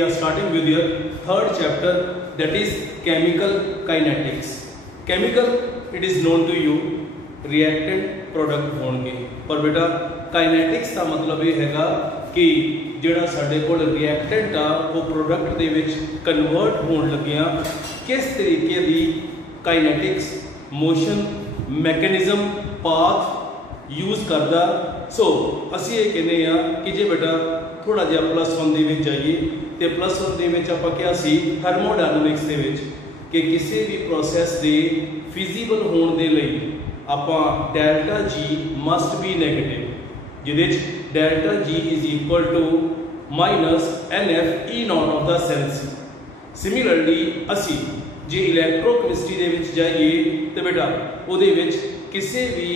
we are starting with your third chapter, that is chemical kinetics. Chemical, it is known to you, reactant product होंगे, पर बेटा kinetics का मतलब ये हैगा कि जिहड़ा साडे कोल रिएक्टेंट आ वो प्रोडक्ट दे विच कन्वर्ट होण लग्गिया किस तरीके दी kinetics motion mechanism path use करदा। सो असीं ये कहने आ कि जे बेटा थोड़ा जिहा +1 दे विच जाइए तो +1 दे विच आपां किहा सी थर्मोडायनामिक्स दे विच कि किसी भी प्रोसैस दे फिजिबल होण दे लई आपां delta G must be negative, जिहदे च delta G is equal to -NF E0 of the cells. Similarly असी जे इलैक्ट्रोकैमिस्ट्री दे विच जाइए तो बेटा उहदे विच किसी भी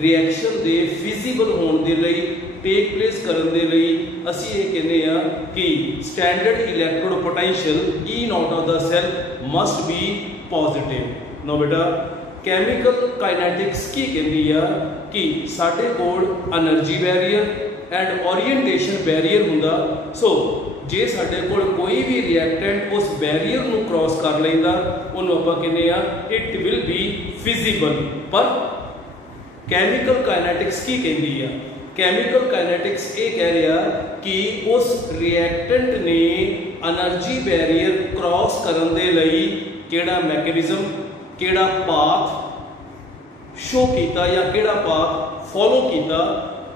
रिएक्शन दे फिजिबल होण दे लई टेक प्लेस करन दे लई असी ये कहने आ कि standard electrode potential E0 of the cell must be positive. No बेटा कैमिकल काइनेटिक्स की कहती है कि साडे कोल energy barrier and orientation barrier हुंदा। सो जे साडे कोल कोई भी रिएक्टेंट उस बैरियर नूं क्रॉस कर लैंदा उहनूं आपां कहने आ इट विल बी फिजिबल। पर कैमिकल काइनेटिक्स की कहती है, कैमिकल काइनेटिक्स ये कह रहा कि उस रिएक्टेंट ने एनर्जी बैरियर क्रॉस करन दे लई केड़ा मैकेनिज्म केड़ा पाथ शो किया या केड़ा पाथ फॉलो किया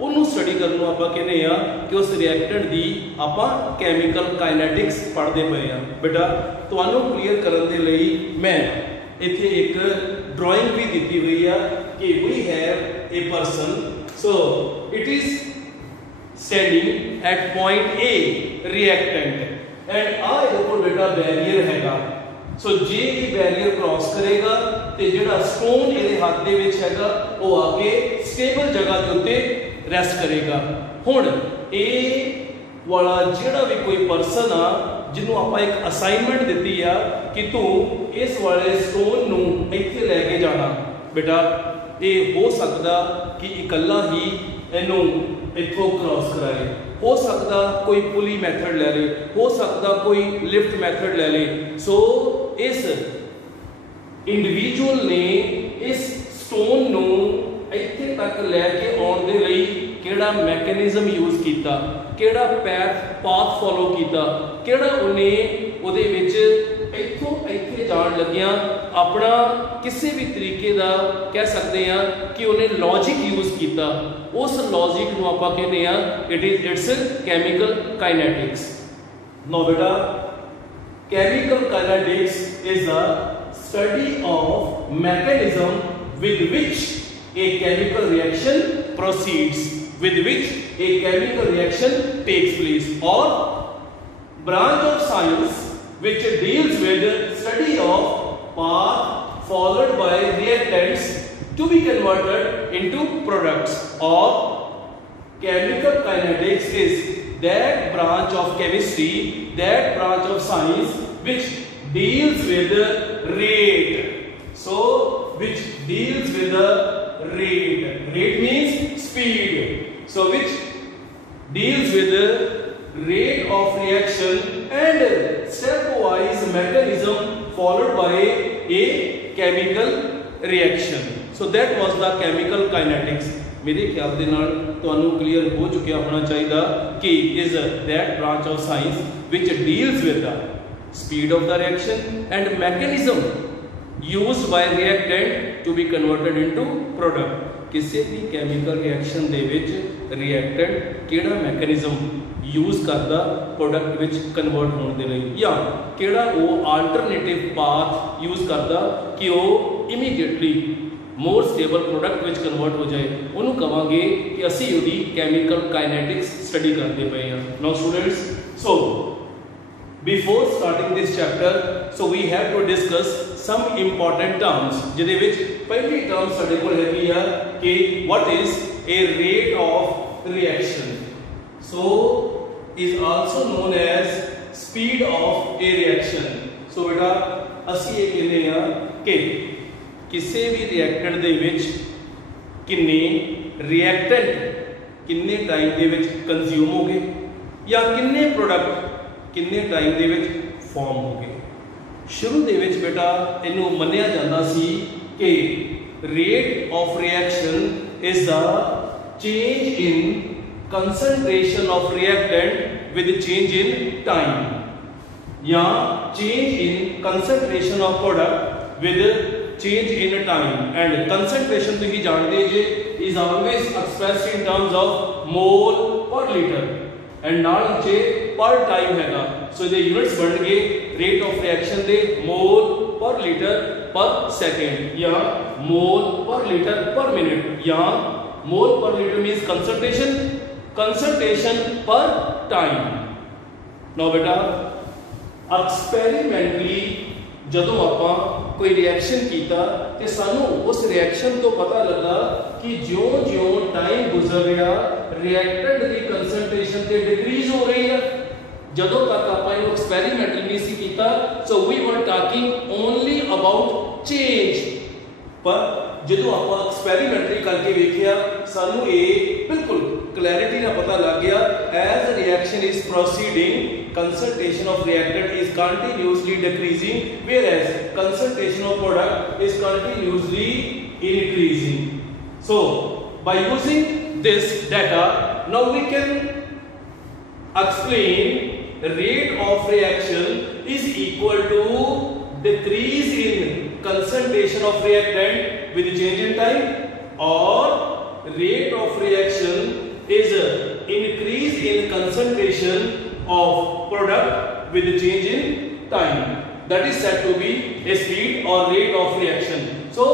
उन्होंने स्टडी करने आपां कहने आ कि उस रिएक्टेंट की आपां कैमिकल काइनेटिक्स पढ़ते पे हैं। बेटा तुहानूं क्लीयर करने दे लई मैं इत्थे एक ड्राइंग भी दी हुई है कि we have a person, so it is standing at point A reactant and आ इहदे कोल बेटा बैरियर हैगा। सो जे ये बैरियर क्रॉस करेगा तो जिहड़ा स्टोन इहदे हाथ दे विच हैगा वो आके स्टेबल जगह के उत्ते रेस्ट करेगा। हुण ए वाला जिहड़ा भी कोई पर्सन आ जिन्हों आपां एक असाइनमेंट दी आ कि तू इस वाले स्टोन नूं इत्थे लैके जाना, बेटा ये हो सकता कि इकल्ला ही इहनूं इत्थों क्रॉस कराए, हो सकता कोई पुली मैथड ले ले, हो सकता कोई लिफ्ट मैथड ले ले। सो इस इंडिविजुअल ने इस स्टोन नूं इत्थे तक लैके आउण दे लई केड़ा मैकेनिज्म यूज़ किया, केड़ा पाथ फॉलो किया, केड़ा उन्हें उहदे विच इत्थों इत्थे जाण लग्गिया अपना किसी भी तरीके का कह सकते हैं कि उन्हें लॉजिक यूज़ किया। उस लॉजिक नूं आपां कहने आ इट्स कैमिकल काइनेटिक्स। नो बेटा chemical kinetics is the study of mechanism with which a chemical reaction proceeds, with which a chemical reaction takes place, or branch of science which deals with study of path followed by reactants to be converted into products, or chemical kinetics is that branch of chemistry, that branch of science which deals with the rate. So which deals with the rate. Rate means speed. So which deals with the rate of reaction and stepwise mechanism followed by a chemical reaction. So that was the chemical kinetics. मेरे ख्याल दे नाल तुहानूं clear हो चुकिया होना चाहिए कि is that branch of science which deals with the speed of the reaction and mechanism used by reactant to be converted into product. किसी भी कैमिकल रिएक्शन दे विच रिएक्टेंट केड़ा मैकेनिज्म यूज़ करदा प्रोडक्ट विच कन्वर्ट होने दे लई, या केड़ा वो आल्टरनेटिव पाथ यूज़ करदा कि वो इमीडिएटली मोर स्टेबल प्रोडक्ट विच कन्वर्ट हो जाए, उन्होंने कहांगे कि असी उहदी कैमिकल काइनेटिक्स स्टडी करते पे हैं। Now students, so before starting this chapter so we have to discuss some important terms, जिहदे विच पहली टर्म साडे कोल हैगी आ कि what is a rate of reaction, so is also known as speed of a reaction. So बेटा असी ये कहने आ कि किसी भी रिएक्टेंट दे विच किन्ने रिएक्टेंट किन्ने टाइम दे विच कंज्यूम हो गए या किन्ने प्रोडक्ट किन्ने टाइम दे विच फॉर्म हो गए। शुरू दे विच बेटा इनू मन्निया जाता सी कि rate of reaction is the change in concentration of reactant with change in time, या change in concentration of product with change in time. And concentration तुसीं जानदे जे is always expressed in terms of mole per litre and नाल नीचे पर time हैगा। सो इहदे units बन गए rate of reaction they mole per litre पर सेकेंड, या मोल पर लीटर पर मिनट, या मोल पर लीटर मीन्स कंसंट्रेशन पर टाइम। नाउ बेटा एक्सपेरिमेंटली जदों आपां कोई रिएक्शन किया तो सानू उस रिएक्शन तो पता लगा कि ज्यों-ज्यों टाइम गुजर रहा रिएक्टेंट की कंसंट्रेशन ते डिक्रीज हो रही है। जदों तक आपां इहनूं एक्सपेरिमेंटली नहीं सी कीता, so we were talking only about change. पर जदों आपां एक्सपेरिमेंटली करके वेखिया सानू ये बिल्कुल क्लैरिटी ना पता लग गया as reaction is proceeding concentration of reactant is continuously decreasing whereas concentration of product is continuously increasing. So by using this data now we can explain rate of reaction is equal to decrease in concentration of reactant with change in time, or rate of reaction is increase in concentration of product with change in time. That is said to be a speed or rate of reaction. So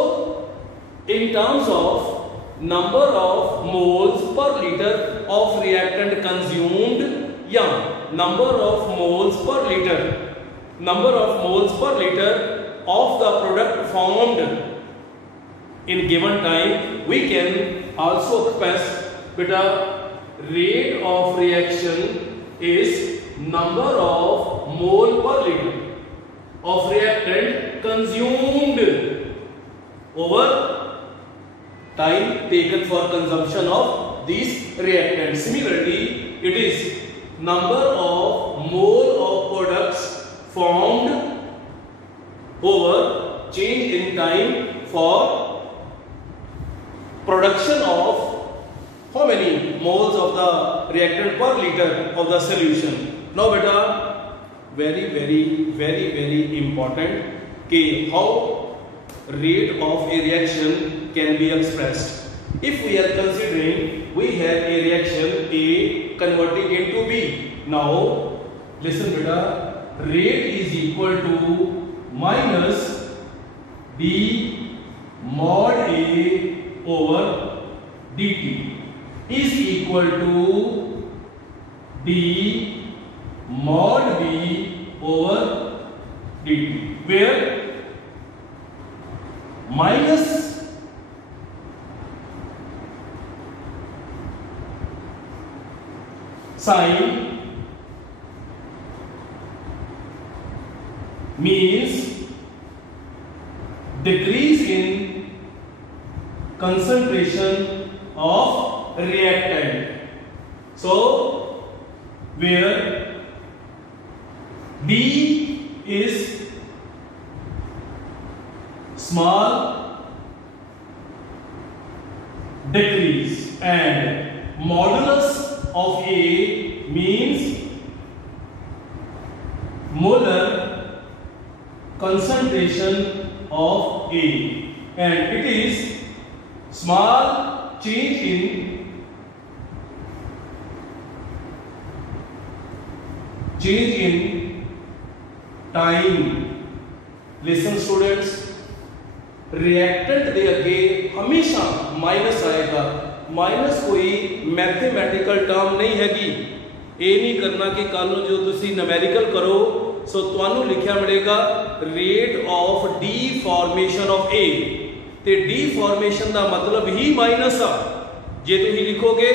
in terms of number of moles per liter of reactant consumed, yeah, number of moles per liter of the product formed in given time, we can also express beta rate of reaction is number of mole per liter of reactant consumed over time taken for consumption of these reactants. Similarly, it is number of mole of products formed over change in time for production of how many moles of the reactant per liter of the solution. Now beta very important कि how rate of a reaction can be expressed. If we are considering we have a reaction A converting into B. Now listen beta, rate is equal to minus D mod A over dt is equal to D mod B over dt, where minus sign means decrease in concentration of reactant. So where D is small decrease and modulus of A means molar concentration of A, and it is small change in time. Listen students, reactant दे अगे हमेशा minus आएगा। Minus कोई mathematical term नहीं हैगी। ये नहीं करना कि कल नूं जो तुसी न्यूमेरिकल करो सो तुहानूं लिखिया मिलेगा rate of deformation of A, ते डी फॉर्मेशन का मतलब ही माइनस आ। जे तुसीं लिखोगे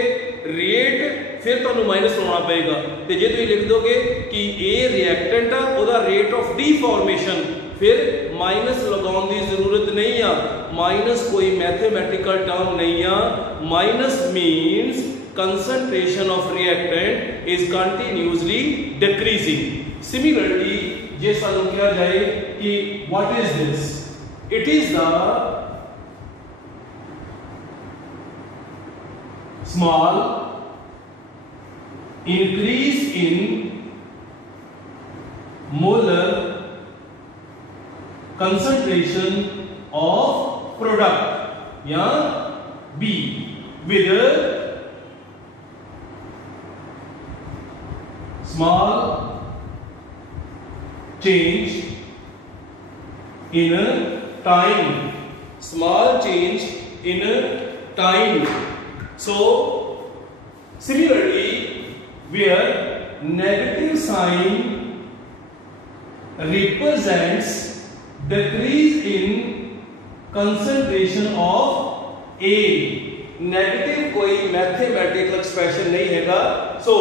रेट फिर तुहानूं माइनस लाना पएगा, ते जे तुसीं लिख दोगे कि ए रिएक्टेंट आ उहदा रेट ऑफ डी फॉर्मेशन फिर माइनस लगाने की जरूरत नहीं आ। माइनस कोई मैथमेटिकल टर्म नहीं आ। Minus means concentration of reactant is continuously decreasing. Similarly, je sanu kya jaye ki what is this? It is the small increase in molar concentration of product, yeah, B, with a small change in a time, small change in a time. So similarly, where negative sign represents decrease in concentration of A, negative कोई mathematical expression नहीं हैगा. सो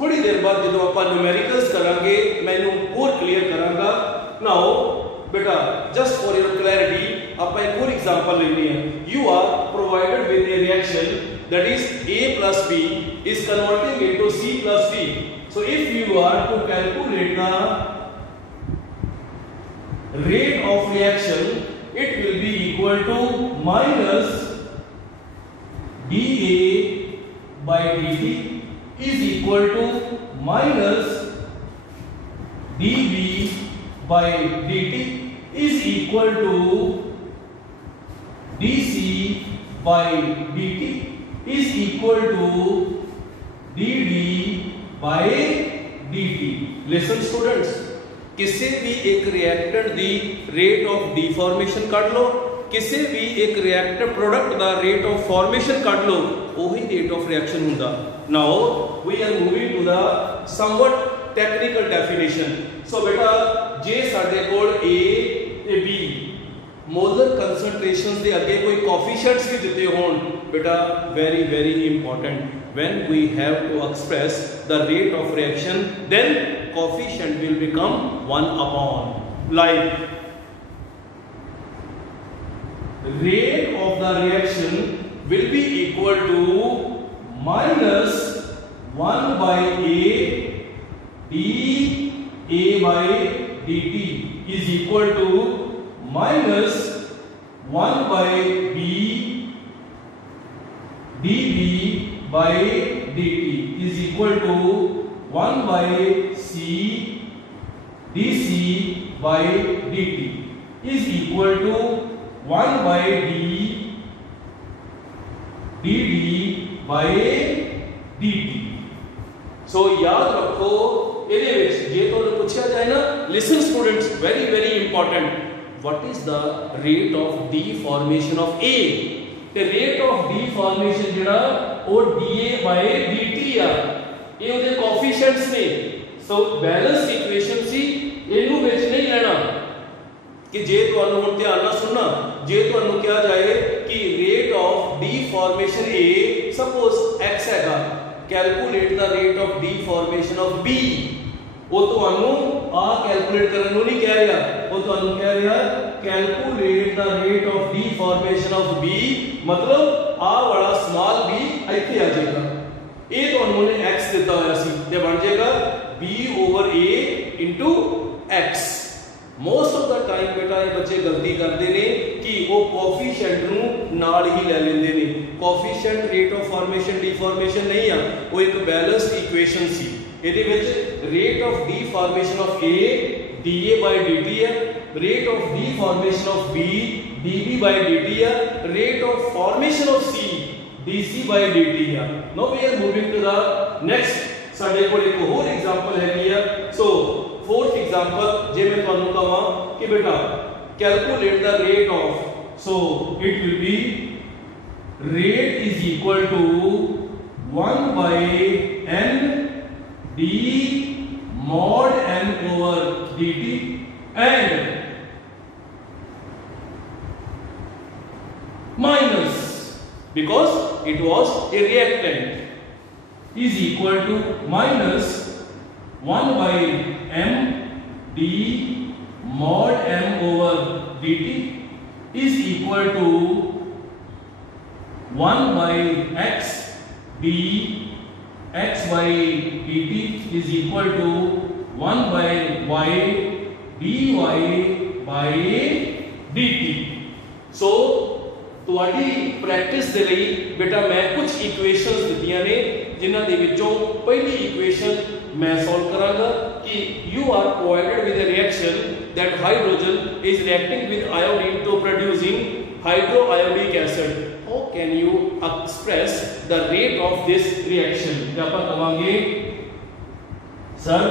थोड़ी देर बाद जो आप numericals करांगे मैं इन्हों और क्लियर करांगा. नाउ बेटा जस्ट फॉर योर क्लैरिटी आप एक और एग्जांपल लेनी है. You are provided with a reaction that is A plus B is converting into C plus D. So if you are to calculate the rate of reaction, it will be equal to minus dA by dt is equal to minus dB by dt is equal to dC by dt is equal to dD by dt. Listen students, किसी भी एक reactant दी rate of deformation cut लो, किसी भी एक reactive product दा rate of formation cut लो, वही रेट ऑफ रिएक्शन हुंदा. Now we are moving to the somewhat technical definition. So बेटा जे साडे कोल A ते B मोलर कंसंट्रेशंस दे अगे कोई कोफिशिएंट्स भी दिते होण, बेटा very very important. when we have to express the rate of reaction, then coefficient will become 1 upon, like rate of the reaction will be equal to minus 1 by A dA by dt is equal to minus 1 by B dB by dt is equal to 1 by C dC by dt is equal to 1 by D dd by dt. So याद रखो ਇਹਦੇ ਵਿੱਚ ਜੇ ਤੁਹਾਨੂੰ ਪੁੱਛਿਆ ਜਾਏ ਨਾ, listen students, very very important, what is the rate of deformation of A? the rate of deformation ਜਿਹੜਾ ਉਹ dA by dt ਆ, ਇਹ ਉਹਦੇ ਕੋਐਫੀਸ਼ੀਐਂਟਸ ਨੇ. ਸੋ ਬੈਲੈਂਸ ਇਕੁਏਸ਼ਨ ਸੀ, ਇਹਨੂੰ ਵਿੱਚ ਨਹੀਂ ਲੈਣਾ ਕਿ ਜੇ ਤੁਹਾਨੂੰ ਹੁਣ ਧਿਆਨ ਨਾਲ ਸੁਣਨਾ, ਜੇ ਤੁਹਾਨੂੰ ਕਿਹਾ ਜਾਏ ਕਿ rate of deformation A suppose x ਹੈਗਾ, calculate the rate of deformation of B, ਉਹ ਤੁਹਾਨੂੰ ਆ ਕੈਲਕੂਲੇਟ ਕਰਨ ਨੂੰ ਨਹੀਂ ਕਹਿ ਰਿਹਾ, ਉਹ ਤੁਹਾਨੂੰ ਕਹਿ ਰਿਹਾ calculate the rate of deformation of B, मतलब आ वाला स्मॉल b ਇੱਥੇ ਆ ਜਾਏਗਾ. ਇਹ ਤੁਹਾਨੂੰ ਨੇ x ਦਿੱਤਾ ਹੋਇਆ ਸੀ ਤੇ ਬਣ ਜਾਏਗਾ b over a into x. Most of the time बेटा ये बच्चे गलती करते ने कि वो कोएफिशिएंट ਨੂੰ ਨਾਲ ਹੀ ਲੈ ਲੈਂਦੇ ਨੇ. Coefficient rate of formation deformation ਨਹੀਂ ਆ, ਉਹ ਇੱਕ ਬੈਲੈਂਸਡ ਇਕੁਏਸ਼ਨ ਸੀ. ਇਹਦੇ ਵਿੱਚ rate of deformation of A dA by dt ਹੈ, rate of deformation of B dB by dt है, rate of formation of C dC by dt है. Now we are moving to the next. साडे कोल एक और example हैगी है. सो fourth example जे मैं ਤੁਹਾਨੂੰ ਕਹਾਂ कि बेटा calculate the rate of, so it will be rate is equal to 1 by n d mod n over dt and minus, because it was a reactant, is equal to minus 1 by m d mod m over dt is equal to 1 by x dx by dt is equal to 1 by y dy by dt। सो ਤੁਹਾਡੀ practice ਦੇ ਲਈ ਬੇਟਾ ਮੈਂ ਕੁਝ equations ਦਿੱਤੀਆਂ ਨੇ ਜਿਨ੍ਹਾਂ ਦੇ ਵਿੱਚੋਂ ਪਹਿਲੀ ਇਕੁਏਸ਼ਨ मैं solve करांगा कि you are provided with a reaction that hydrogen is reacting with iodine to producing hydroiodic acid। How can you express the rate of this reaction? क्या आप कहेंगे sir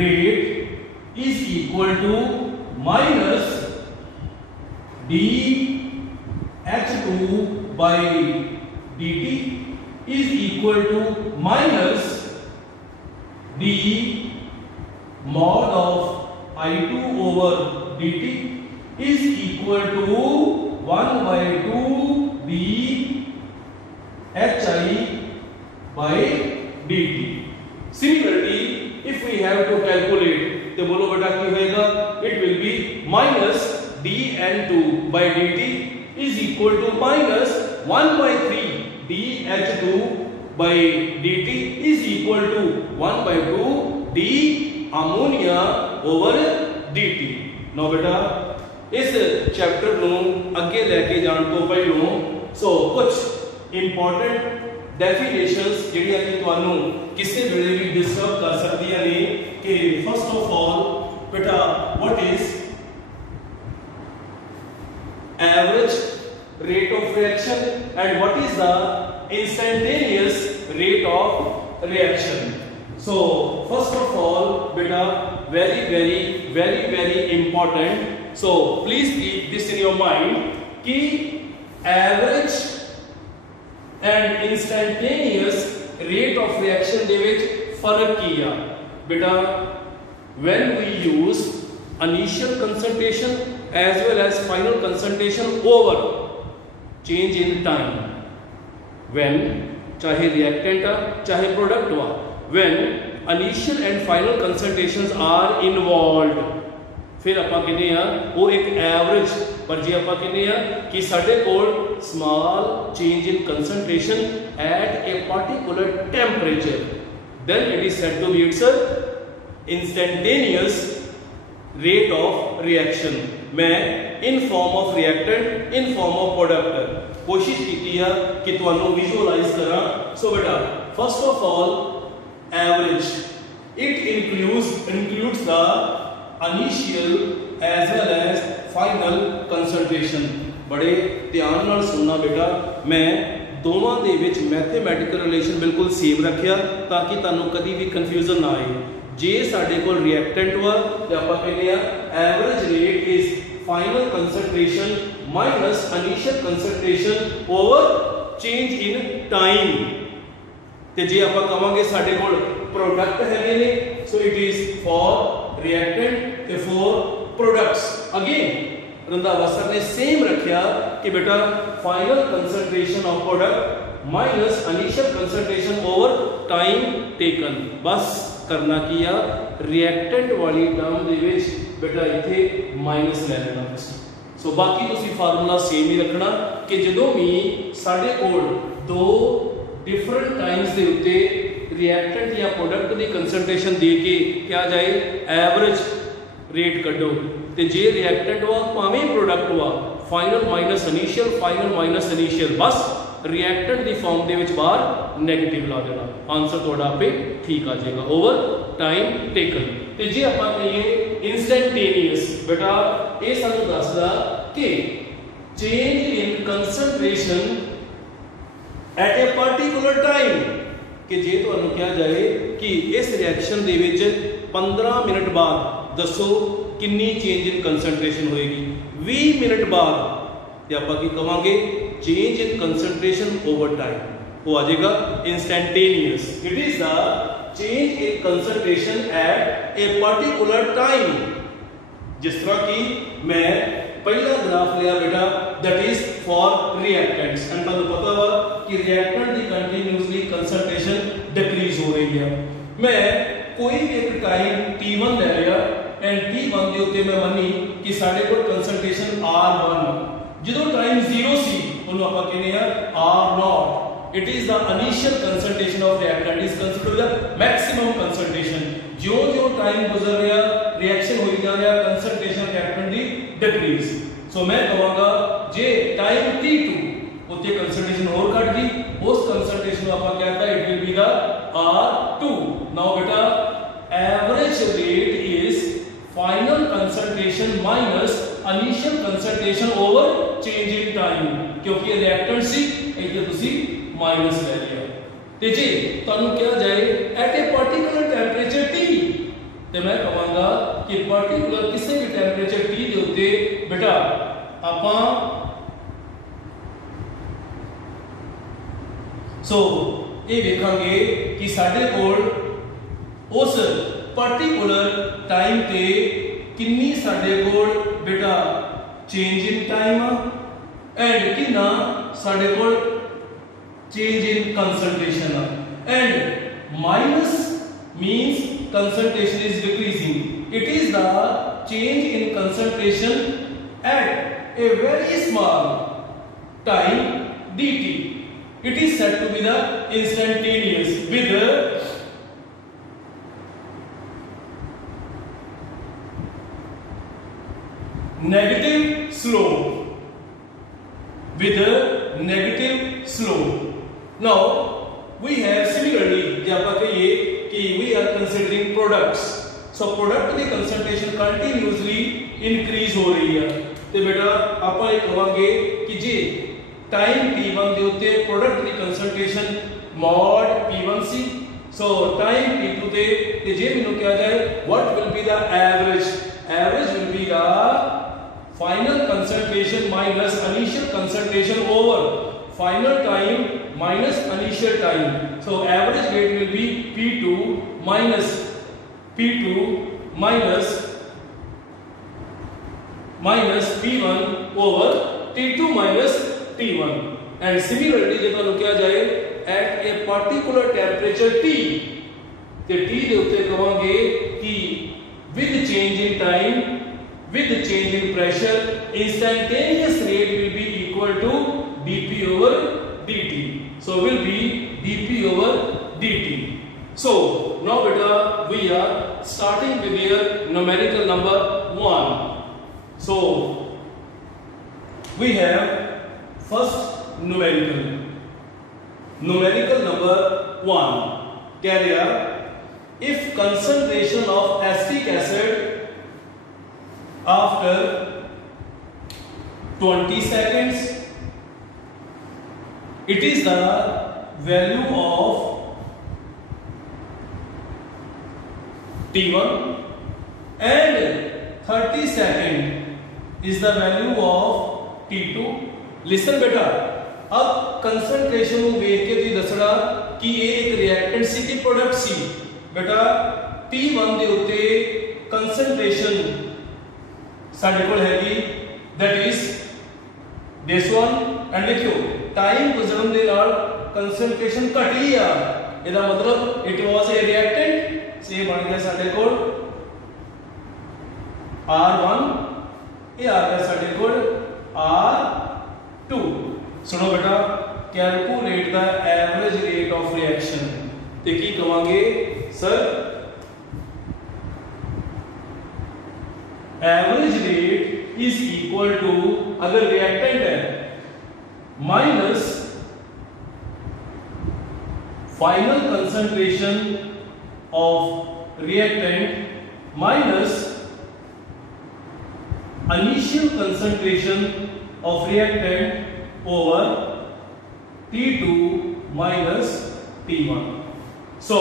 rate is equal to minus dH2 by dt is equal to minus d mod of I2 over dt is equal to 1 by 2 d hi by dt। Similarly, if we have to calculate, तो बोलो बेटा क्या होएगा? It will be minus dN2 by dt is equal to minus 1 by 3 dH2 by dt is equal to 1 by 2 d ammonia over dt। now बेटा इस chapter ਨੂੰ ਅੱਗੇ ਲੈ ਕੇ ਜਾਣ ਤੋਂ ਪਹਿਲਾਂ ਸੋ ਕੁਝ ਇੰਪੋਰਟੈਂਟ ਡੈਫੀਨੇਸ਼ਨਸ ਜਿਹੜੀਆਂ ਕਿ ਤੁਹਾਨੂੰ ਕਿਸੇ ਵੇਲੇ ਵੀ ਡਿਸਟਰਬ ਕਰ ਸਕਦੀਆਂ ਨੇ ਕਿ ਫਸਟ ਆਫ ਆਲ बेटा what is average rate of reaction and what is the instantaneous rate of reaction। so first of all beta very important, so please keep this in your mind ki average and instantaneous rate of reaction de vich farak ki hai beta। when we use initial concentration as well as final concentration over change in time, when चाहे reactant चाहे product हुआ, when initial and final concentrations are involved, फिर ਆਪਾਂ ਕਹਿੰਦੇ ਆ ਉਹ ਇੱਕ average. ਪਰ ਜੇ ਆਪਾਂ ਕਹਿੰਦੇ ਆ ਕਿ ਸਾਡੇ ਕੋਲ small change in concentration at a particular temperature, then it is said to be its instantaneous rate of reaction। मैं in form of reactant in form of product कोशिश की है कि तुहानू विजुअलाइज करा। सो बेटा first of all average it includes the initial as well as final concentration। बड़े ध्यान नाल सुनना बेटा, मैं दोवां दे विच मैथमेटिकल रिलेशन बिल्कुल सेम रखिया ताकि तुहानू कदी भी कन्फ्यूजन ना आए। जे साडे कोल रिएक्टेंट हुआ ते आपां कहने आ average rate is final concentration minus initial concentration over change in time। ਤੇ ਜੇ ਆਪਾਂ ਕਵਾਂਗੇ ਸਾਡੇ ਕੋਲ ਪ੍ਰੋਡਕਟ ਹੈਗੇ ਨੇ, so it is for reactant ਤੇ for products। again Randhawa sir ਨੇ ਸੇਮ ਰੱਖਿਆ ਕਿ ਬੇਟਾ final concentration of product minus initial concentration over time taken। बस करना की आ रिएक्टेंट वाली टर्म दे विच बेटा इथे माइनस ले लेना। सो बाकी तुसी फार्मूला सेम ही रखना कि जदों भी साडे कोल दो डिफरेंट टाइम्स दे उत्ते रिएक्टेंट या प्रोडक्ट दी कंसंट्रेशन दे के क्या जाए एवरेज रेट कड्डो ते जे रिएक्टेंट हुआ भावें प्रोडक्ट हुआ फाइनल माइनस इनिशियल बस रिएक्टेंट की फॉर्म के बाहर नैगेटिव ला देना, आंसर थोड़ा आपे ठीक आ जाएगा ओवर टाइम टेकन। तो जे आप कहिए इंस्टेंटेनियस बेटा ये सानू दसदा कि change in concentration at a particular time कि जे तुहानू कहा जाए कि इस रिएक्शन दे विच 15 मिनट बाद दसो कितनी चेंज इन कंसंट्रेशन होएगी। 20 मिनट बाद ते आपां की कहांगे change in concentration over time, वो आ जाएगा instantaneous. It is the change in concentration at a particular time. जिस तरह की मैं पहला ग्राफ लिया बेटा that is for reactants and तुहानू पता वा कि रिएक्टेंट की कंटीन्यूअसली कंसंट्रेशन डिक्रीज हो रही है। मैं कोई भी एक टाइम t1 ले लिया एंड t1 के उत्ते मैं मनी कि साडे कोल कंसंट्रेशन r1 ਜਦੋਂ टाइम 0 सी ਉਹਨੂੰ ਆਪਾਂ ਕਹਿੰਦੇ ਆ r0 it is the initial concentration of reactant is considered the maximum concentration. जो टाइम गुजर रहा रिएक्शन हो जा रहा कंसंट्रेशन रिएक्टेंट दी डिक्रीज. सो मैं कहूंगा जे टाइम t2 उते कंसंट्रेशन और घट गई उस कंसंट्रेशन को आप कहता है it will be the R2. Now बेटा average rate is final concentration minus initial concentration over change in time, क्योंकि रिएक्टेंट सी इथे ਤੁਸੀਂ माइनस ले लिया ते जे ਤੁਹਾਨੂੰ ਕਿਹਾ ਜਾਏ at a particular temperature T ਤੇ ਮੈਂ ਕਹਾਂਗਾ ਕਿ ਪਾਰਟਿਕੂਲਰ ਕਿਸੇ ਵੀ ਟੈਂਪਰੇਚਰ T ਦੇ ਉੱਤੇ ਬੇਟਾ ਆਪਾਂ ਸੋ ਇਹ ਵੇਖਾਂਗੇ ਕਿ ਸਾਡੇ ਕੋਲ ਉਸ ਪਾਰਟਿਕੂਲਰ ਟਾਈਮ ਤੇ ਕਿੰਨੀ ਸਾਡੇ ਕੋਲ ਬੇਟਾ ਚੇਂਜ ਇਨ ਟਾਈਮ ਐਂਡ ਕਿੰਨਾ ਸਾਡੇ ਕੋਲ change in concentration and minus means concentration is decreasing. It is the change in concentration at a very small time dt. It is said to be the instantaneous with negative slope, with a negative slope. Now we have similarly जब आप कहिए कि we are considering products, so product की concentration continuously increase हो रही है तो बेटा आप एक कहेंगे कि जी time t1 ਦੇ ਉੱਤੇ product की concentration mod p1 ਸੀ, so time t2 ਤੇ ਜੇ ਮੈਨੂੰ ਕਿਹਾ ਜਾਏ what will be the average will be the final concentration minus initial concentration over final time minus initial time. So average rate will be P2 minus P1 over T2 minus T1. And similarly जब हम क्या जाए at a particular temperature T ते T दे उत्ते कहेंगे कि with change in time, with change in pressure, instantaneous rate will be equal to dP over dt. So will be dP over dt. So now beta we are starting with your numerical number 1. So we have first numerical number 1. Carrier, if concentration of acetic acid after 20 seconds it is the value of T1 and 30 second is the value of T2. Listen बेटा, अब concentration को देख के जी दसना कि ये एक reactant सी की प्रोडक्ट सी बेटा T1 ਦੇ ਉੱਤੇ कंसंट्रेशन ਸਾਡੇ ਕੋਲ ਹੈਗੀ that is this one and लिखियो टाइम गुजरन दे नाल कंसंट्रेशन घटी आ ਇਹਦਾ मतलब it was a reactant से बन गया ਸਾਡੇ ਕੋਲ R1 ਇਹ ਆ ਗਿਆ ਸਾਡੇ ਕੋਲ R2. सुनो बेटा calculate the average rate of reaction ते की कहांगे sir average rate is equal to अगर रिएक्टेंट है minus final concentration of reactant minus initial concentration of reactant over T2 minus T1. So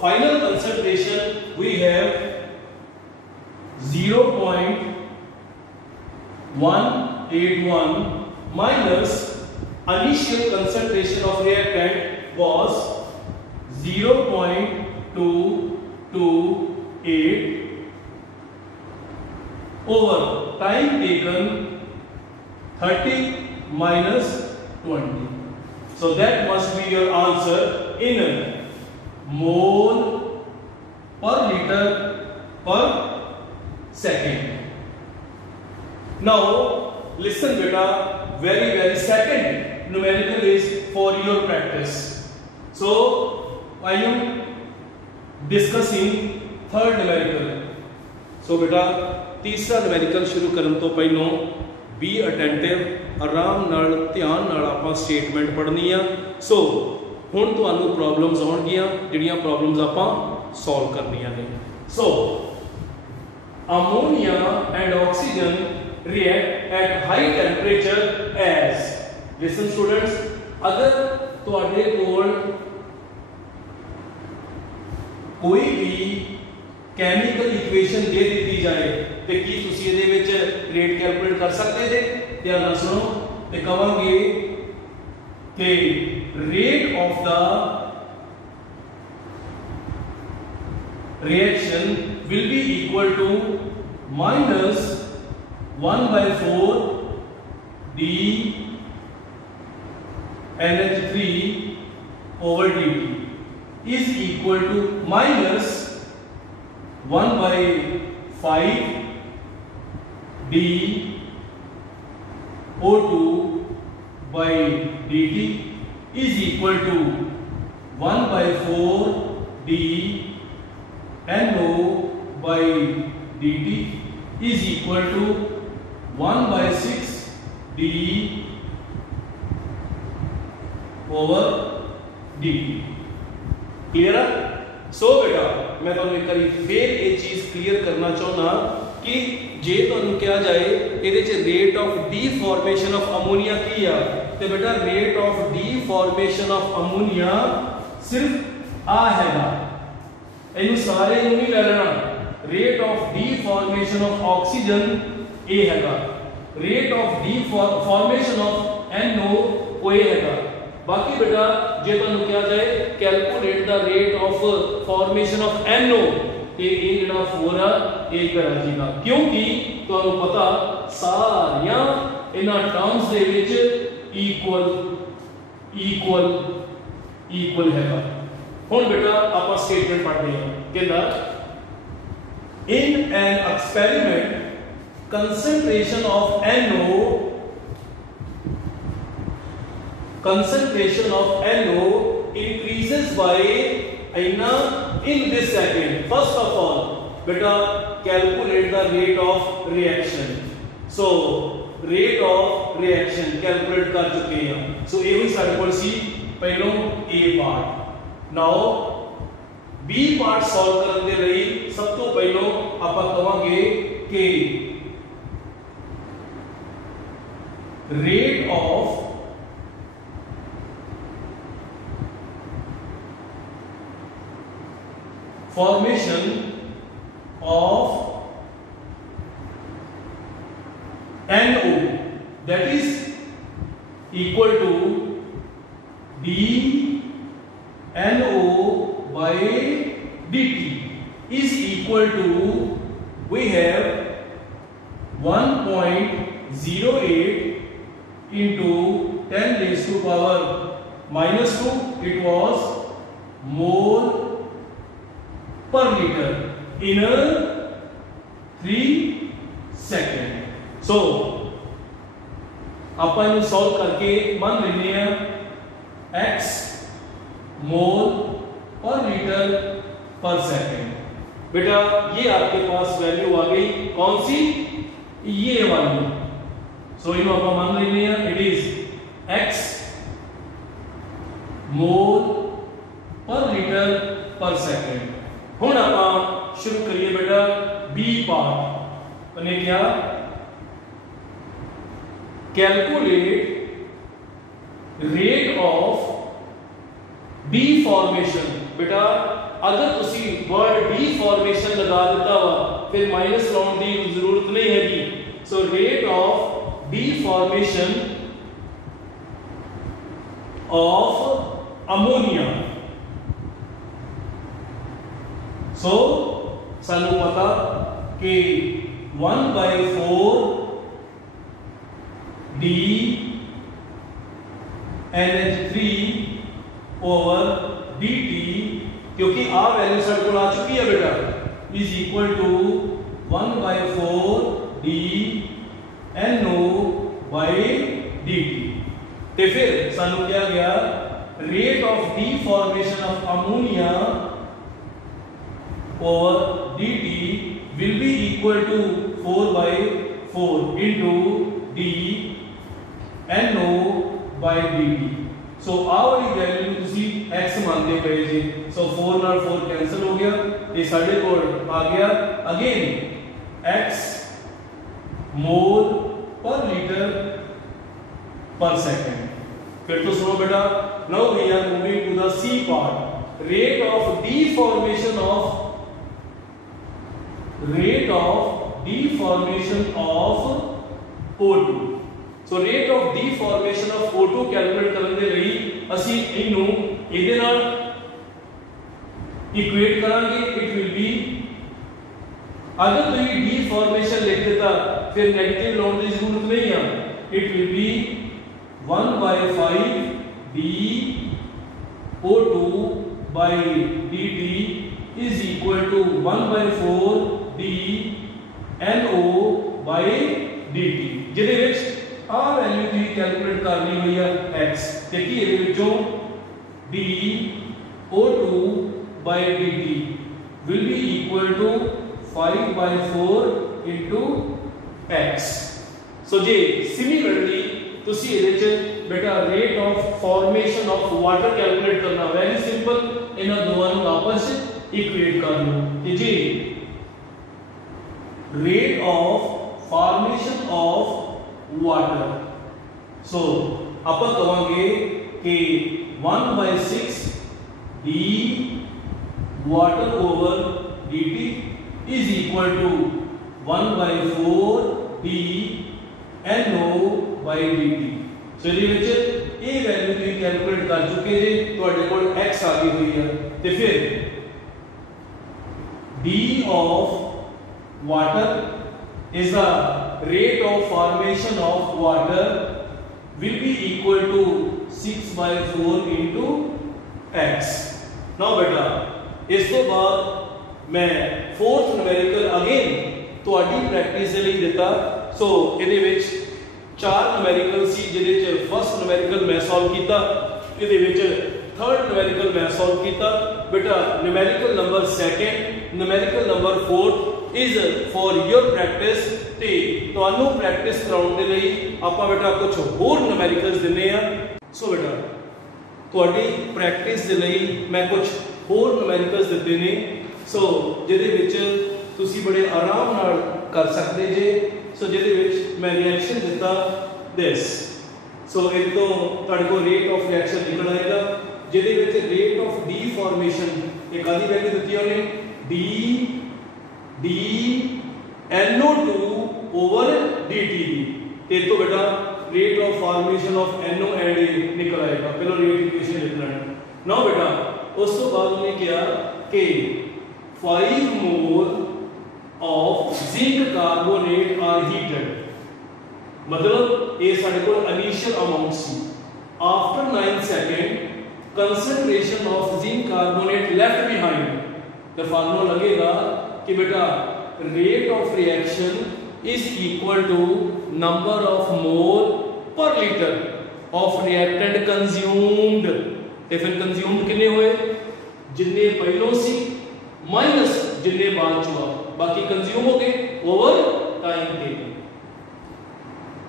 final concentration we have 0.181 minus initial concentration of reactant was 0.228 over time taken 30 minus 20. So that must be your answer in mole per liter per second. Now listen beta, very second numerical is for your practice. So I am discussing third numerical. So बेटा तीसरा numerical शुरू करने तो पहलों be attentive, आराम नाल ध्यान नाल आपां statement पढ़नी आ. So हुण तुहानू प्रॉब्लम्स आउणगियां जिहड़ियां प्रॉब्लम्स आपां सॉल्व करनियां ने. So ammonia and oxygen react at high temperature as, listen students, अगर तुहाडे कोल कोई भी केमिकल इक्वेशन दे दी जाए तो की तुसी इहदे विच रेट कैलकुलेट कर सकते थे. ध्यान नाल सुनो ते कहांगे कि rate of the reaction will be equal to minus 1/4 d NH3 over dt is equal to minus 1/5 d O2 by dt is equal to 1/4 d NO by dt is equal to 1/6 d over dt. Clear है? सो बेटा मैं तुहानू एक बार फिर ये चीज clear करना चाहना कि जे तुहानू कहा जाए इहदे च rate of deformation of ammonia की आ ते बेटा rate of deformation of ammonia सिर्फ आ हैगा. इन्हू सारे नू नहीं ले लेना. Rate of deformation of oxygen ए हैगा, rate of deformation of NO ओ ए हैगा. बाकी बेटा जे तुहानू कहा जाए calculate the rate of formation of NO ते ये जेड़ा 4 आ ये करा जाएगा क्योंकि तुहानू पता सारियां इन्हां टर्म्स दे विच इक्वल हैगा. हुण बेटा आपां स्टेटमेंट पढ़दे हां. कहंदा in an experiment concentration of NO increases by in this second. First of all beta calculate the rate of reaction. So rate of reaction calculate कर चुके हैं. So ये भी सारे कोल सी पहलों A part. Now B part solve करने दे रही सब तो पहलों आपा कहेंगे कि rate of formation of NO that is equal to d NO by dt is equal to we have 1.08 into 10 raised to power minus 2. It was mole per liter in a 3 second. So upon solve करके मान लेने हैं x मोल per litre पर second. बेटा ये आपके पास value आ गई कौन सी? ये वाली. सो इन्हें अपन मान लेने हैं it is x mole per litre पर सेकंड. हुण आपां शुरू करिए बेटा बी पार्ट. बने क्या? Calculate rate of deformation. बेटा अगर तुसी वर्ड डीफॉर्मेशन लगा देता वा फिर माइनस लाउण दी जरूरत नहीं हैगी. So rate of deformation of ammonia. So सानू पता कि 1/4 d NH3 ओवर dt क्योंकि आ वैल्यू सारे को आ चुकी है बेटा is equal to 1/4 d NO by dt। ਤੇ ਫਿਰ ਸਾਨੂੰ ਕਿਹਾ ਗਿਆ rate of deformation of ammonia over dt will be equal to 4/4 into d no by dt। सो आ वाली वैल्यू तुसी x मानते पे जी। सो 4 ਨਾਲ 4 कैंसिल हो गया, ये साडे कोल आ गया अगेन x मोल पर लीटर पर सेकंड। फिर तो सुनो बेटा, now we are moving to the C part. Rate of deformation of O2। So rate of deformation of O2 calculate करने ਦੇ ਲਈ ਅਸੀਂ ਇਹਨੂੰ ਇਹਦੇ ਨਾਲ ਇਕੁਏਟ ਕਰਾਂਗੇ। ਇਟ ਵਿਲ ਬੀ, ਅਗਰ ਤੁਸੀਂ डिफॉर्मेशन ਲਿਖ ਦਿੱਤਾ ਫਿਰ 네ਗੇਟਿਵ ਲਾਉਣ ਦੀ ਜ਼ਰੂਰਤ ਨਹੀਂ ਆ। It will be 1/5 d O2 by dt is equal to 1/4 d NO by dt। ਜਿਹਦੇ ਵਿੱਚ ਆ ਵੈਲਿਊ ਦੀ ਕੈਲਕੂਲੇਟ ਕਰਨੀ ਹੋਈ ਆ x ਤੇ ਕੀ ਇਹਦੇ ਵਿੱਚੋਂ d O2 by dt will be equal to 5/4 into x। ਸੋ ਜੇ ਸਿਮਿਲਰਲੀ ਤੁਸੀਂ ਇਹਦੇ ਚ ਬੇਟਾ rate of formation of water calculate ਕਰਨਾ, ਵੈਰੀ ਸਿੰਪਲ, ਇਹਨਾਂ ਦੋਵਾਂ ਨੂੰ ਆਪਸ ਵਿੱਚ ਇਕੁਏਟ ਕਰ ਲਓ ਕਿ ਜੀ rate of formation of water। so ਆਪਾਂ ਕਹਾਂਗੇ ਕਿ 1/6 d water over dt is equal to 1/4 d NO by dt। ਸੋ ਇਹਦੇ ਵਿੱਚ ਇਹ ਵੈਲਿਊ ਤੁਸੀਂ ਕੈਲਕੂਲੇਟ ਕਰ ਚੁੱਕੇ ਜੇ, ਤੁਹਾਡੇ ਕੋਲ x ਆ ਗਈ ਹੋਈ ਹੈ ਤੇ ਫਿਰ d of water is the rate of formation of water will be equal to 6/4 into x। now beta ਇਸ ਤੋਂ ਬਾਅਦ ਮੈਂ fourth numerical again ਤੁਹਾਡੀ ਪ੍ਰੈਕਟਿਸ ਦੇ ਲਈ ਦਿੱਤਾ। ਸੋ ਇਹਦੇ ਵਿੱਚ 4 numerical ਸੀ, ਜਿਹਦੇ ਚ ਫਸਟ numerical ਮੈਂ ਸੋਲਵ ਕੀਤਾ, ਇਹਦੇ ਵਿੱਚ थर्ड numerical मैं solve किया। बेटा numerical number second, numerical number fourth is for your practice ते ਤੁਹਾਨੂੰ practice ਕਰਾਉਣ ਦੇ ਲਈ ਆਪਾਂ बेटा कुछ ਹੋਰ numericals ਦਿੰਨੇ ਆ। ਸੋ बेटा ਤੁਹਾਡੀ practice ਦੇ ਲਈ ਮੈਂ ਕੁਝ ਹੋਰ numericals ਦਿੱਤੇ ਨੇ, ਸੋ ਜਿਹਦੇ ਵਿੱਚ ਤੁਸੀਂ ਬੜੇ ਆਰਾਮ ਨਾਲ ਕਰ ਸਕਦੇ ਜੇ। ਸੋ ਜਿਹਦੇ ਵਿੱਚ ਮੈਂ ਰਿਐਕਸ਼ਨ ਦਿੱਤਾ this। ਸੋ ਇਹ ਤੋਂ ਤੁਹਾਡੇ ਕੋਲ ਰੇਟ ਆਫ ਰਿਐਕਸ਼ਨ ਨਿਕਲ ਆਏਗਾ, ਜਿਹਦੇ ਵਿੱਚ ਰੇਟ ਆਫ ਡੀਫਾਰਮੇਸ਼ਨ ਇੱਕ ਆਦੀ ਵੈਲਿਊ ਦਿੱਤੀ ਉਹਨੇ d NO2 ਓਵਰ dt ਦੀ, ਤੇ ਤੋਂ ਬੇਟਾ rate of formation of NO and A ਨਿਕਲ ਆਏਗਾ। ਪਹਿਲਾਂ ਰੇਟ ਇਕੁਏਸ਼ਨ ਲਿਖ ਲੈਣਾ। ਨਾਓ ਬੇਟਾ ਉਸ ਤੋਂ ਬਾਅਦ ਉਹਨੇ ਕਿਹਾ ਕਿ 5 mole of zinc carbonate are heated, मतलब ये साडे कोल इनिशियल अमाउंट सी। After 9 second concentration of zinc carbonate left behind, तो फार्मूला लगेगा कि बेटा rate of reaction is equal to number of mole per litre of reactant consumed. ते फिर कंज्यूम्ड कितने हुए, जिन्ने पहलों सी माइनस जिन्ने बाद चुआ, बाकी कंज्यूम हो गए ओवर टाइम टेकन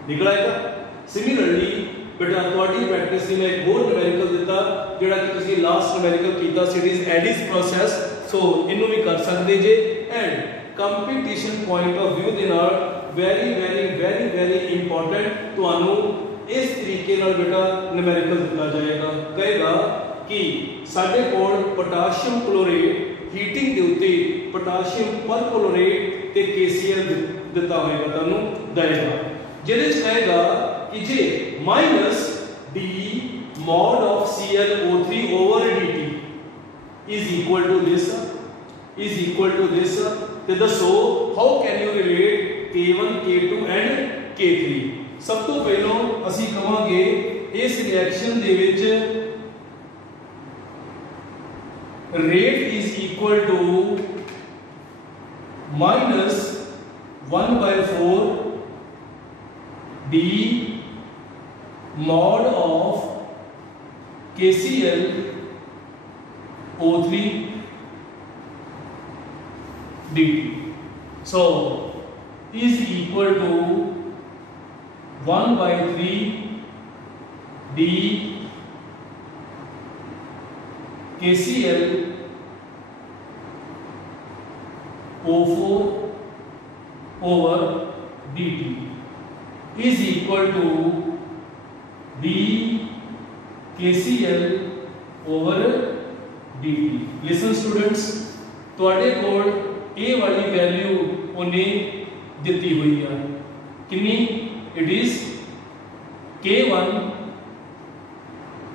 निकल आएगा। सिमिलरली बेटा ਤੁਹਾਡੀ ਪ੍ਰੈਕਟਿਸ ਲਈ ਮੈਂ ਇੱਕ ਹੋਰ ਨੂਮੈਰੀਕਲ ਦਿੱਤਾ, ਜਿਹੜਾ ਕਿ ਤੁਸੀਂ ਲਾਸਟ ਨੂਮੈਰੀਕਲ ਕੀਤਾ ਸੀਰੀਜ਼ ਐਡਿਸ ਪ੍ਰੋਸੈਸ। ਸੋ ਇਹਨੂੰ ਵੀ ਕਰ ਸਕਦੇ ਜੇ, and competition point of View ਦੇ ਨਾਲ very very very very important ਤੁਹਾਨੂੰ ਇਸ ਤਰੀਕੇ ਨਾਲ ਬੇਟਾ ਨੂਮੈਰੀਕਲ ਦਿੱਤਾ ਜਾਏਗਾ। ਕਹੇਗਾ ਕਿ ਸਾਡੇ ਕੋਲ ਪੋਟਾਸ਼ੀਅਮ ਕਲੋਰੇਟ ਹੀਟਿੰਗ ਦੇ ਉੱਤੇ ਪੋਟਾਸ਼ੀਅਮ ਪਰਕਲੋਰੇਟ ਤੇ KCl ਦਿੱਤਾ ਹੋਏਗਾ, ਤੁਹਾਨੂੰ ਦੇਗਾ, ਜਿਹਦੇ ਚ ਕਹੇਗਾ कि जे minus d mod of ClO3 over dt is equal to this ਤੇ ਦੱਸੋ how can you relate K1 K2 and K3। ਸਭ ਤੋਂ ਪਹਿਲਾਂ ਅਸੀਂ ਕਹਾਂਗੇ ਇਸ ਰਿਐਕਸ਼ਨ ਦੇ ਵਿੱਚ rate is equal to minus 1/4 d mod of KCl O3 dt. So is equal to 1/3 d KCl O4 over dt is equal to d KCl over dt. Listen students, ਤੁਹਾਡੇ ਕੋਲ ਇਹ ਵਾਲੀ ਵੈਲਿਊ ਉਹਨੇ ਦਿੱਤੀ ਹੋਈ ਆ ਕਿੰਨੀ? It is K1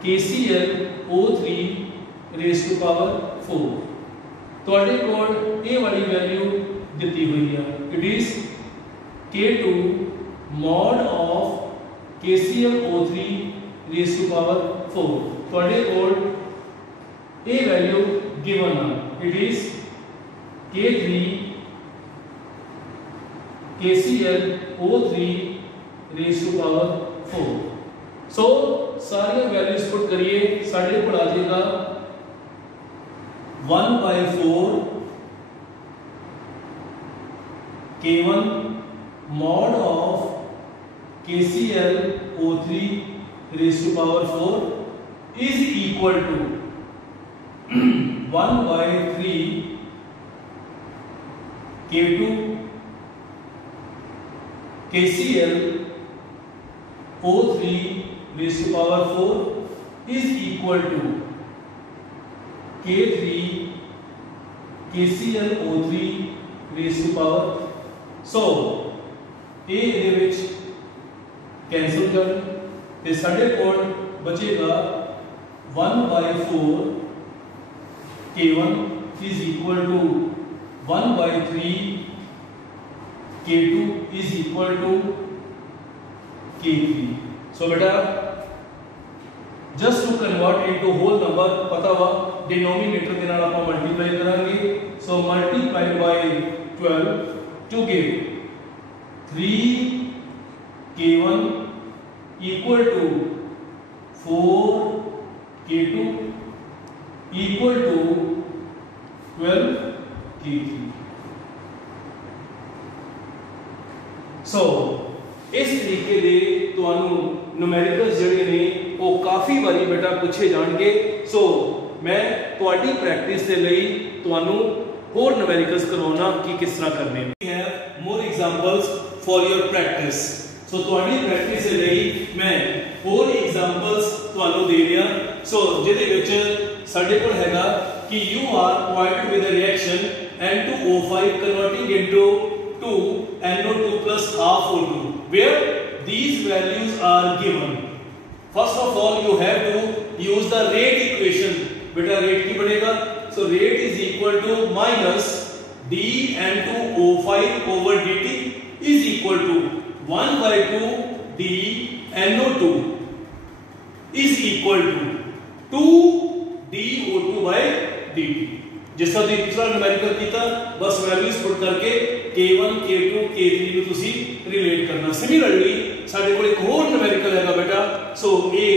KCl O3 raised to power 4. ਤੁਹਾਡੇ ਕੋਲ ਇਹ ਵਾਲੀ ਵੈਲਿਊ ਦਿੱਤੀ ਹੋਈ ਆ it is K2 mod of KCl O3 raised to power 4. ਤੁਹਾਡੇ ਕੋਲ ਇਹ ਵੈਲਿਊ ਗਿਵਨ ਆ it is K3 KCl O3 raised to power 4. सो सारी वैल्यूज पुट करिए साढ़े को आ जाएगा 1/4 K1 mod of KCl O3 raised to power 4 is equal to 1/3 K2 KCl O3 raised to power 4 is equal to K3 KCl O3 raised to power. So A ਦੇ ਵਿੱਚ cancel कर ਤੇ ਸਾਡੇ ਕੋਲ ਬਚੇਗਾ 1/4 K1 is equal to 1/3 K2 is equal to K3. So beta just to convert into whole number पता हुआ denominator के नाल ਆਪਾਂ multiply करांगे. So multiply by 12 to give 3 K1 equal to 4 K2 equal to 12 K3. So इस तरीके दे ਤੁਹਾਨੂੰ numericals ਜਿਹੜੇ ਨੇ ਉਹ ਕਾਫੀ ਵਾਰੀ ਬੇਟਾ ਪੁੱਛੇ ਜਾਣਗੇ. ਸੋ ਮੈਂ ਤੁਹਾਡੀ ਪ੍ਰੈਕਟਿਸ ਦੇ ਲਈ ਤੁਹਾਨੂੰ ਹੋਰ न्यूमेरिकल्स ਕਰਵਾਉਣਾ ਕਿ ਕਿਸ ਤਰ੍ਹਾਂ ਕਰਨੇ ਨੇ. We have more examples for your practice. So ਤੁਹਾਡੀ ਪ੍ਰੈਕਟਿਸ ਦੇ ਲਈ ਮੈਂ ਹੋਰ ਐਗਜ਼ਾਮਪਲਸ ਤੁਹਾਨੂੰ ਦੇ ਰਿਹਾ. ਸੋ ਜਿਹਦੇ ਵਿੱਚ ਸਾਡੇ ਕੋਲ ਹੈਗਾ ਕਿ you are provided with a reaction N2O5 converting into 2 NO2 plus half O2 where these values are given. First of all you have to use the rate equation. beta rate की बनेगा? So rate is equal to minus dN2O5 over dt is equal to 1/2 dNO2 is equal to 2 dO2 by dt. जिस तरह दूसरा numerical कीता बस values put करके K1 K2 K3 ਨੂੰ ਤੁਸੀਂ रिलेट करना. सिमिलरली ਸਾਡੇ ਕੋਲ ਇੱਕ ਹੋਰ न्यूमेरिकल ਹੈਗਾ ਬੇਟਾ. ਸੋ ਇਹ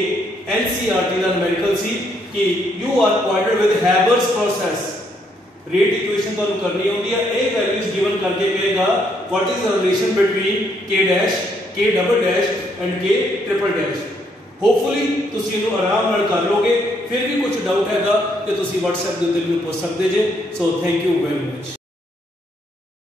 NCERT ਦਾ न्यूमेरिकल ਸੀ कि you are provided with Haber's process. Rate equation ਤੁਹਾਨੂੰ ਕਰਨੀ ਆਉਂਦੀ ਹੈ. ਇਹ ਵੈल्यूज गिवन करके कहेगा what is the relation between K dash K double dash and K triple dash. Hopefully ਤੁਸੀਂ ਇਹਨੂੰ ਆਰਾਮ ਨਾਲ ਕਰ ਲੋਗੇ. फिर भी कुछ डाउट हैगा तो तुसी WhatsApp ਦੇ ਉੱਤੇ ਮੈਨੂੰ ਪੁੱਛ ਸਕਦੇ ਜੇ. So thank you very much.